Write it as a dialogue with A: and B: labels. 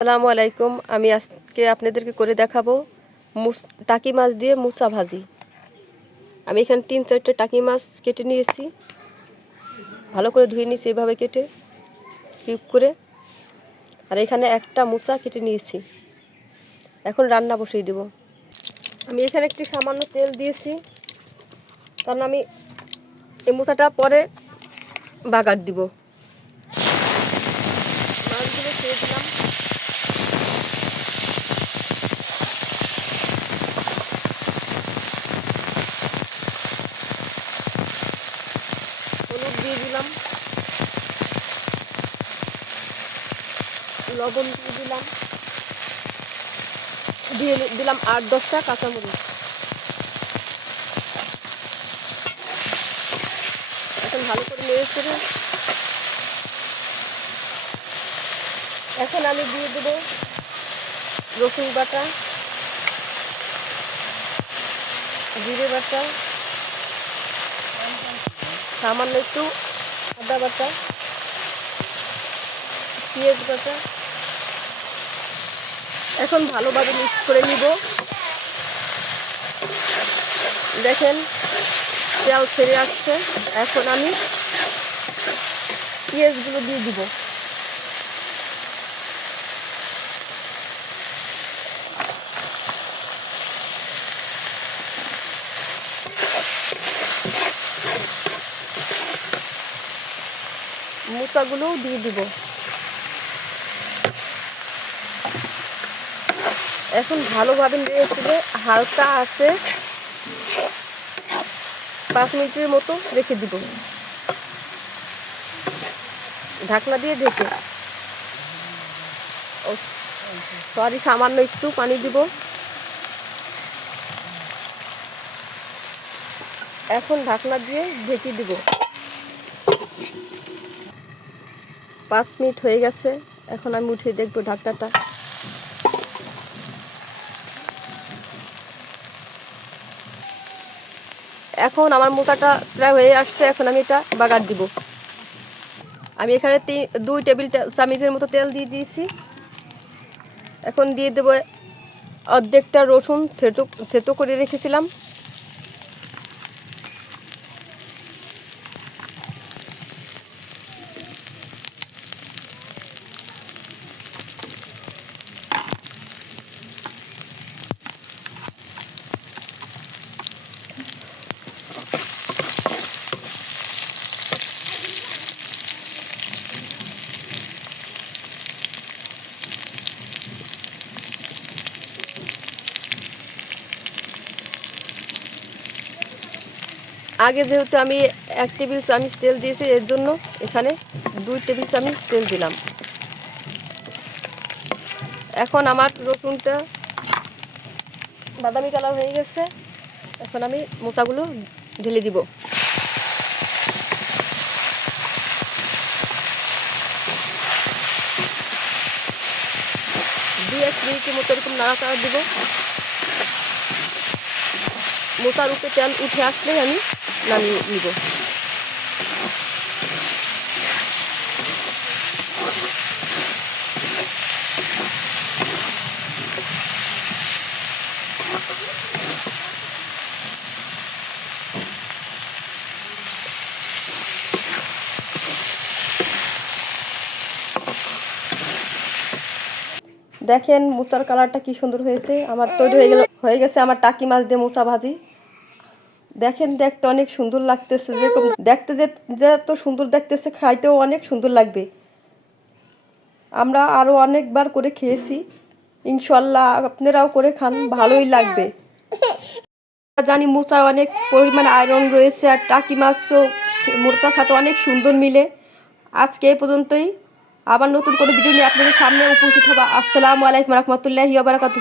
A: আসসালামু আলাইকুম। আমি আজকে আপনাদেরকে করে দেখাবো মুস- টাকি মাছ দিয়ে মুচা ভাজি। আমি এখানে তিন চারটে টাকি মাছ কেটে নিয়েছি। ভালো করে ধুয়ে নিয়েছি এভাবে কেটে, কিউব করে। আর এখানে একটা মুচা কেটে নিয়েছি। এখন রান্না বসিয়ে দেব। আমি এখানে একটু সামান্য তেল দিয়েছি। কারণ আমি এই মুচাটা পরে বাগার দিব মাছগুলো ছেড়ে দিলাম হলুদ দিয়ে দিলাম লবণ দিয়ে দিলাম। দিয়ে দিলাম আট দশটা কাঁচামরিচ। এখন ভালো করে নেড়ে চেড়ে। এখন আমি দিয়ে দেবো রসুন বাটা, জিরে বাটা, সামান্য একটু আদা বাটা, পেঁয়াজ বাটা এখন ভালোভাবে মিক্স করে নিব। দেখেন, তেল ছেড়ে আসছে। এখন আমি পেঁয়াজগুলো দিয়ে দিব। মুচাগুলোও দিয়ে দিব। এখন ভালোভাবে নিয়েছিল হালকা আছে পাঁচ মিনিটের মতো রেখে দিব। ঢাকনা দিয়ে ঢেকে। সরি সামান্য একটু পানি দিব। এখন ঢাকনা দিয়ে ঢেকে দিব। পাঁচ মিনিট হয়ে গেছে। এখন আমি উঠিয়ে দেখব ঢাকনাটা। এখন আমার মোটাটা প্রায় হয়ে আসছে, এখন আমি এটা বাগার দিব। আমি এখানে দুই টেবিল চামিচের মতো তেল দিয়ে দিয়েছি। এখন দিয়ে দেবো অর্ধেকটা রসুন থেতো থেতো করে রেখেছিলাম। আগে যেহেতু আমি এক টেবিল চামচ তেল দিয়েছি, এর জন্য এখানে দুই টেবিল চামচ তেল দিলাম। এখন আমার রসুনটা বাদামি কালার হয়ে গেছে। এখন আমি মোচাগুলো ঢেলে দিব। দুই এক মিনিটের মতো এরকম নাড়াচাড়া দেবো। মোটার উপরে তেল উঠে আসলেই আমি নামিয়ে নিব। দেখেন, মোচার কালারটা কি সুন্দর হয়েছে। আমার তৈরি হয়ে গেল হয়ে গেছে আমার টাকি মাছ দিয়ে মোচা ভাজি। দেখেন, দেখতে অনেক সুন্দর লাগতেছে, যেরকম দেখতে যে এত সুন্দর দেখতেছে, খাইতেও অনেক সুন্দর লাগবে। আমরা আরও অনেকবার করে খেয়েছি। ইনশাল্লাহ আপনারাও করে খান, ভালোই লাগবে। জানি মোচা অনেক পরিমাণ আয়রন রয়েছে আর টাকি মাছও, মোচার সাথে অনেক সুন্দর মিলে। আজকে এই পর্যন্তই। আবার নতুন কোনো ভিডিও নিয়ে আপনাদের সামনে উপস্থিত হব। আসসালামু আলাইকুম রহমতুল্লাহি বারাকাতু